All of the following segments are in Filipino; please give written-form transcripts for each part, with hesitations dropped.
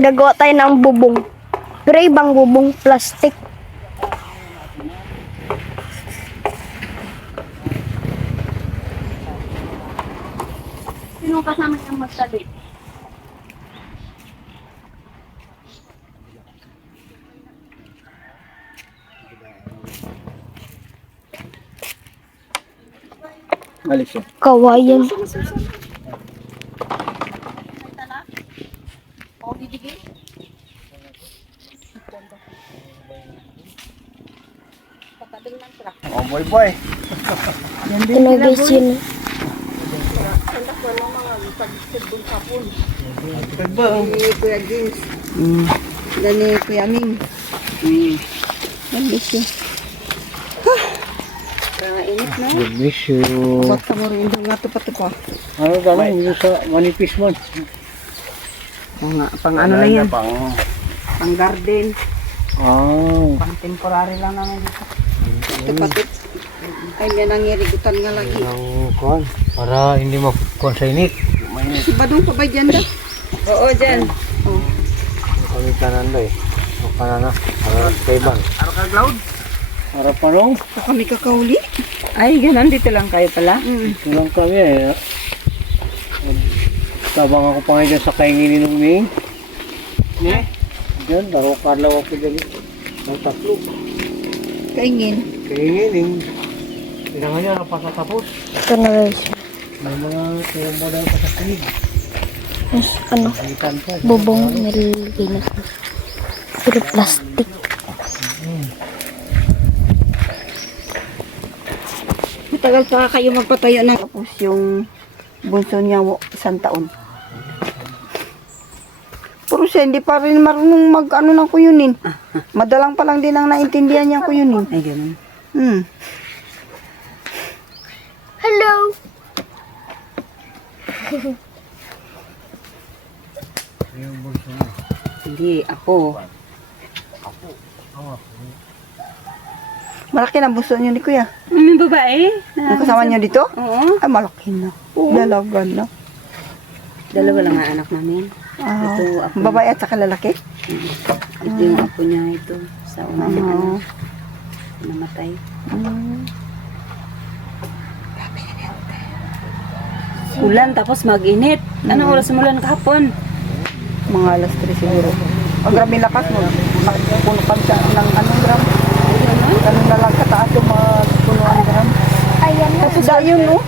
Gagawa tayo ng bubong. Pero ibang bubong, plastic. Sino kasama niyang magsalit? Alis siya. Kawayan. Oh, boy, boy. Ito na guys yun. Kuya Gins. Dani Kuya Ming. Nandis yun. Init na. Good miss you. Ba't ka mo rin yung nga tupa-tupa? Ano dalang yung sa manipis mo? Pang ano na yan? Pang... Pang garden. Oh. Pang temporary lang naman dito. Tupa-tup. Ay, may nangirigutan nga lagi. Ang kuhan. Para hindi makukuhan sa init. Si Badong pa ba dyan da? Oo, dyan. Oh. Kami kanan ba eh. O kanan na. Para kaiban. Araw ka cloud? Para pa nung. Pa kami kakauli? Ay, ganun. Dito lang kayo pala. Tulang kami eh. Tabang ako pa ngayon sa kaingin ng Ming. Ne? Diyan, daro karlaw ako dyan. Ang tatlo. Kaingin. Kaingin yung... Kailangan niya napatatapos. Ito na guys. May mga kaya model pa sa kinig. Yes, ano? Itan pa. Bubong nilagay na sa. Pero plastic. Matagal pa kayo magpatayo ng tapos yung bunso niya 1 taon. Pero siya hindi pa rin marunong mag-ano ng kuyunin. Madalang pa lang din ang naintindihan niya kuyunin. Ay, ganun. Hello! Hindi, ako. Malaki na bunso niyo ni kuya. May babae. Ang kasama niyo dito? Oo. Ay, malaki na. Dalaga na. Dalawa lang ang anak namin. Ah, Ito, ako. babae at saka lalaki? Ito yung apo niya ito. Sa unang Oo. namatay. Ulan, tapos mag-init. Anong oras umulan kahapon? Mga alas 3 siguro. Ang grabe lakas mo. Puno pa siya ng anong gram. Ganun na lang kataas yung mga punuan gram. Ayan na. Tapos yun, no?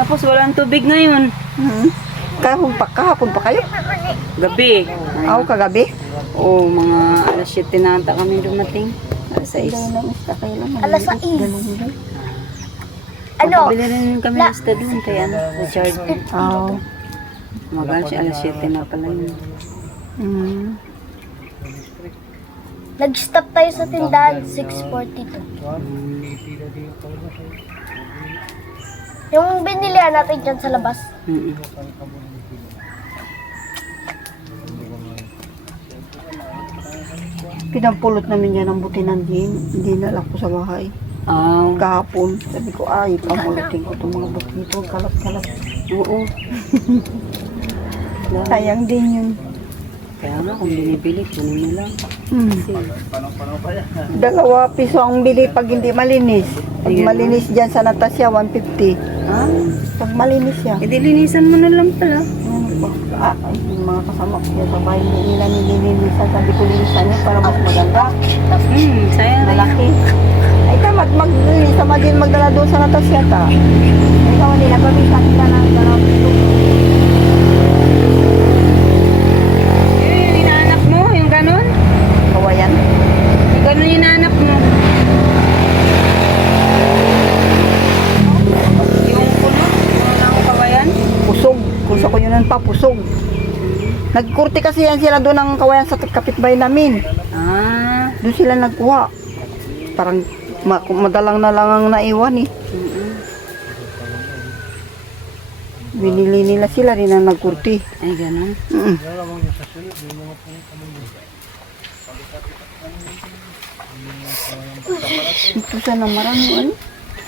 Tapos walang tubig ngayon. Kahapon pa kayo? Gabi. Ako kagabi? Oo, mga alas 7 na ata kami dumating. Alas 6. Alas 6. Ano? Pabili rin kami ng isda doon kay ano, Richard. Oo. Alas 7 na pala yun. Nag-stop tayo sa tindahan 6:42. Yung binilihan natin dyan sa labas. Pinampulot namin yan ng butinan din. Hindi na lang po sa bahay. Kahapon. Sabi ko, ay, pamulutin ko itong mga buti nito. Kalat-kalat. Oo. Sayang din yun. Kaya nga, kung binibili, kunin mo lang. Kasi, 2 piso ang bili pag hindi malinis. Pag malinis dyan sa Natasya, 150. Pag malinis yan. linisan mo na lang pala. Yung mga kasama ko sa bahay nila nililinisan. Sabi ko linisan niya para mas maganda. Sayang na. Malaki. Ay tamad sama din magdala doon sa Natasya ta. Ikaw nila pabisan ka ng 2 piso. Yung inaanap mo, yung ganun? Kawayan. Yung ganun yung inaanap mo. Yung puno, yung lang kawayan. Pusog. Kung sa kunyunan pa, pusog. Nagkurti kasi yan sila doon ng kawayan sa kapitbahay namin. Doon sila nagkuha. Parang madalang na lang ang naiwan eh. Binili nila sila rin ang nagkurti. Ay, ganun. Ito sana marami ano?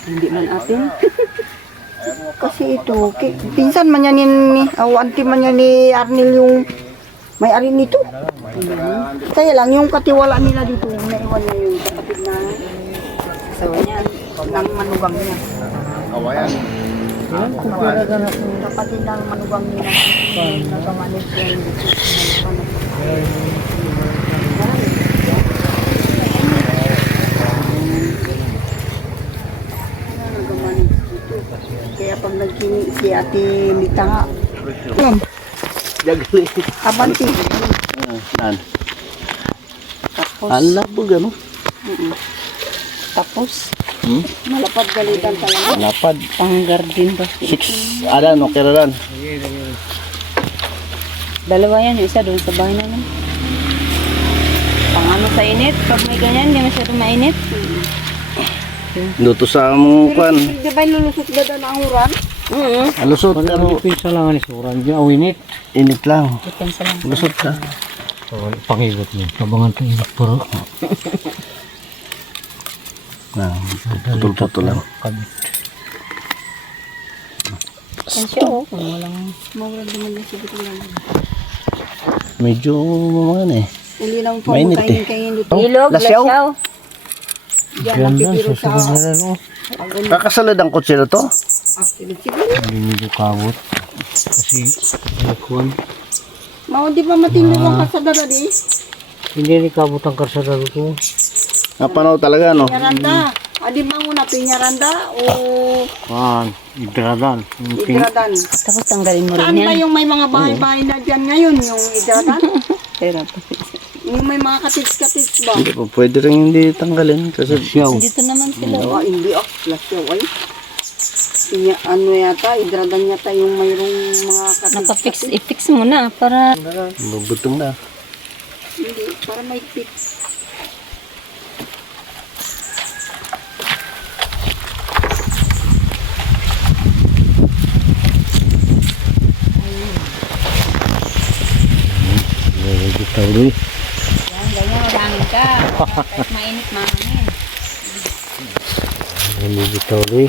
Hindi man atin. Kasi ito, pinsan man yan ni, auntie man yan ni Arnel yung May-ari nito. Kaya lang, yung katiwala nila dito, naiwan na yung kapatid na Sawa niya. ng manugang niya. Awayan. Kapatid ng manugang nila. Nagamanit yan dito. Nagamanit dito. Kaya pag nagkini si Ate Mita nga, yan, Jagali. abanti. Nan. Tapos, Ala po gano. tapos, Malapad galitan talaga. Lapad. pang-garden ba? 6. Ada no kiraran. Dalawa yan, yung isa doon sa bahay namin. Pang ano sa init, pag may ganyan, hindi masyado mainit. Luto sa mong kwan. Di ba lulusot gada na ang uran? Alusot pero Pinsa lang ni suran di awinit. init lang. Depensa lang. Lusot ka. So, pangigot niya. Kabangan to init pero Nah, putol-putol lang. kabit. Pensyo, oh. Kung walang Mawala din lang sa bitulan. Medyo mga eh. Hindi lang po Mainit kain kain dito. ilog, Lasyaw? lasyaw. Diyan Ganda, nakipiro sa susunod na rin oh. Kakasalad ang kutsilo to? siguro. Hindi medyo kabot. Kasi, nagkuhan. Mao di ba matino ang kasadara di? Hindi ni kabot ang karsada ko. Napanaw talaga no? Pinyaranda. Adi manguna pinyaranda o Kuhan, idradan. idradan. Tapos tanggalin mo Saan rin ba yan. yung may mga bahay-bahay na dyan ngayon? Yung idradan? Pero, Yung may mga katits-katits ba? Hindi pa pwede rin hindi tanggalin kasi dito naman sila. Ah, hindi ah. Lasyaw ay. Ano yata, idradan yata yung mayroong mga Nakafix, katits-katits. i-fix mo na para bubutong na. Hindi, para may fix. Medyo tawli. yan, ganyan, marangin ka. Kahit mainit, mahangin. Medyo tawli.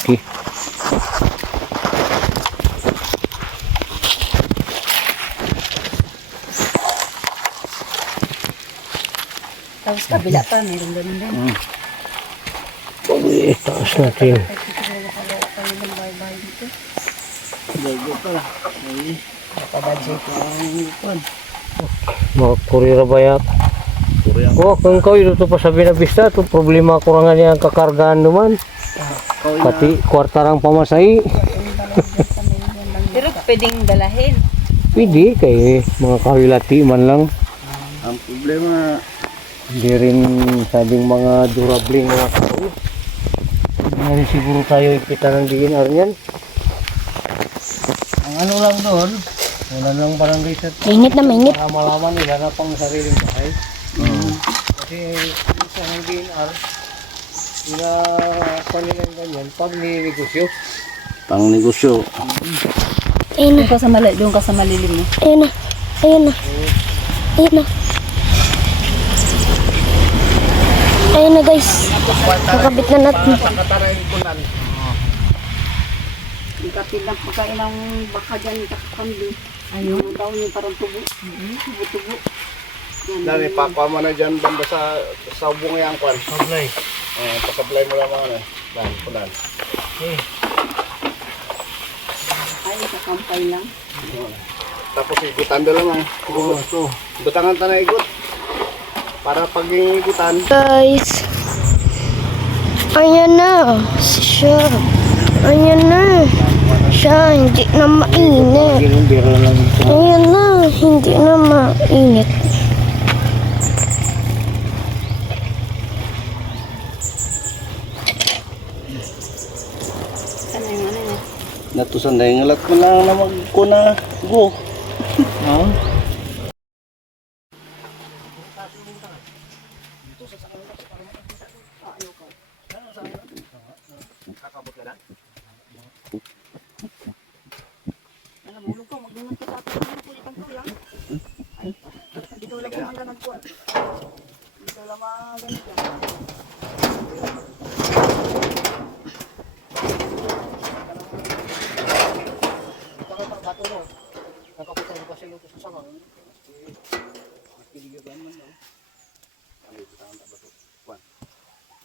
Okay. Tapos kabila pa, meron ganun din. Taas natin. Mga kurira ba yan? Oh, kung kau itu pa sa binabista, to problema kurangan niya ang kakargaan naman. Pati kwartarang pamasahe. Pero pwedeng dalahin. Pwede kay mga kawilati man lang. Ang problema, Hindi rin sabing mga durable mga kahoy. Hindi rin siguro tayo ipita ng DNR niyan. Ang ano lang doon, wala lang barangay sa Mainit na mainit. para malaman nila na pang sariling bahay. Kasi isa ng DNR, na panilang ganyan, pag ninegosyo. pang negosyo. Ayun na. Doon ka sa malilim mo. Ayun na. Ayun na. Ayun na. Ayun na guys. Nakabit na natin. Yung kapit ng pagkain ng baka dyan, kakambing. Ayun. Ano daw yung parang tubo. Tubo-tubo. Yan. Dali, pakwa mo na dyan banda sa ubong yung kwan. Sablay. Pasablay mo lang mga ano. Dan, punan. Ay, kakampay lang. Tapos igutan doon lang. Butangan ta na igot. Para pag igutan, Guys. Ayan na. Siya. Ayan na. Siya. Hindi na mainit. Biro lang ito. Ayan na. Hindi na mainit. Ano yung ano niya? natusan na yung alat mo lang na magkuna. Go. na po mga nagkuhan. Dito lang mga ganito.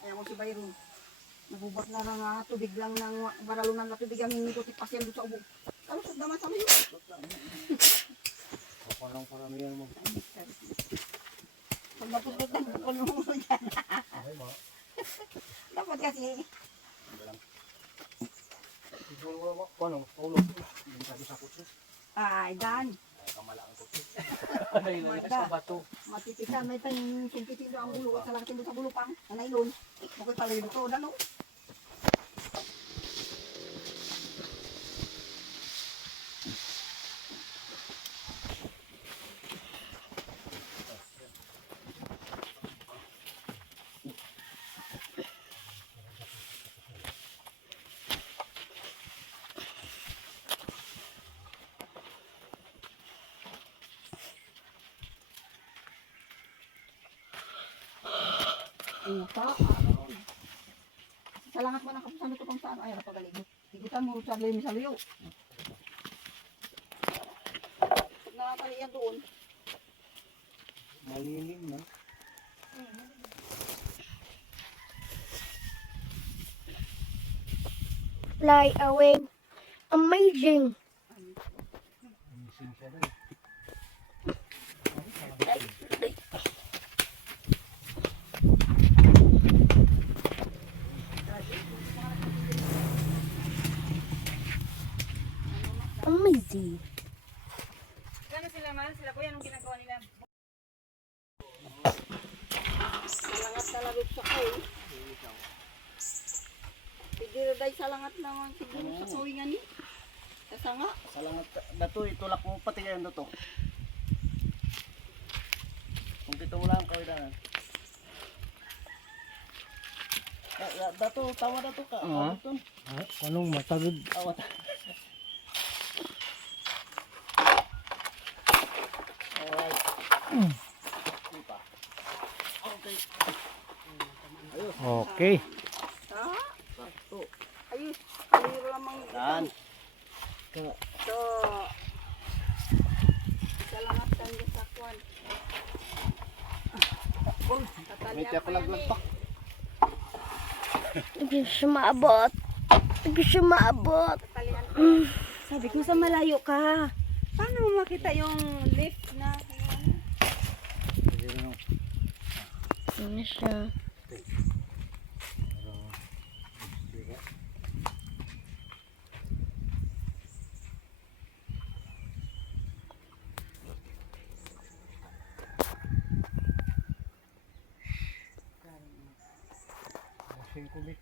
Ayaw mo si Byron. Nabubat na ng tubig lang ng baralunan na tubig ang hinikuti pasyan doon sa ubog. Kalusot naman sa mga. Parang paramihan mo. Pag matubig na, ano mo dyan. Dapat kasi. Paano? Tulog. Ay, Dan. Ano yun? Sa bato. Matipisan, may tayong sumpitin doon ang bulo. At salakin doon sa bulo pang. Anay yun. Bakit pala yun ito, Dan, oh. Uta, salangat mo ng kapusan ito kung saan. Ay, napagaling. Higutan mo sa limis sa liyo. Nakakaliyan doon. Malilim na. Fly away. Amazing. Amazing. Gano'n sila man? Sila po yan ang ginagawa nila. Salangat na labit sa kay. Pwede rin dahil salangat naman siguro sa kawingan ni. Kasanga. Salangat dato itulak mo pati yan dato. Kung dito mo lang kawin na. Dato tawa dato ka. Dato. Anong matagod? Awat. Alright. Diba? Okay. Okay. Ha? Sakto. Ayos. Kaliro lamang. Dan. So, salangat kan sa kwan. Medyo ako laglag. Hindi siya maabot. Hindi siya maabot. Sabi ko sa malayo ka. Paano mo makita yung lift na? Ano siya?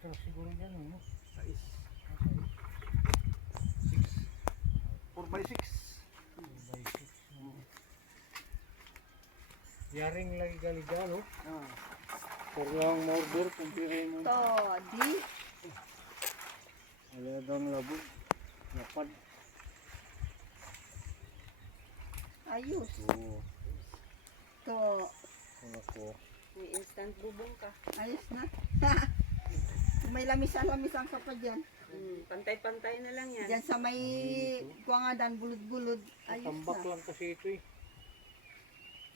Siguro yan, no? 4x6. Yaring lagi galiga, no? Kurang morder, kumpirahin mo. To, di. Wala daw labog. Lapad. Ayos. Oo. To, Kung ako. May instant bubong ka. ayos na. May lamisan-lamisan ka pa dyan. Pantay-pantay na lang yan. Diyan sa may kuwangadan, bulod-bulod. Ayos Tambak na. lang kasi ito eh.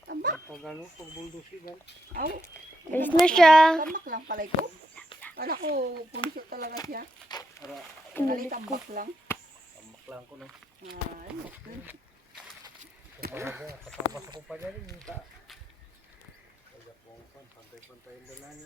Tambak? Pag ano, pag buldusigan. Aw, Ayos na siya. tambak lang pala ito. Kala ko, punso talaga siya. Kali tambak lang. Tambak lang ko na. Ayos. Kasama sa kumpanya rin. Kaya po, pantay-pantay na lang.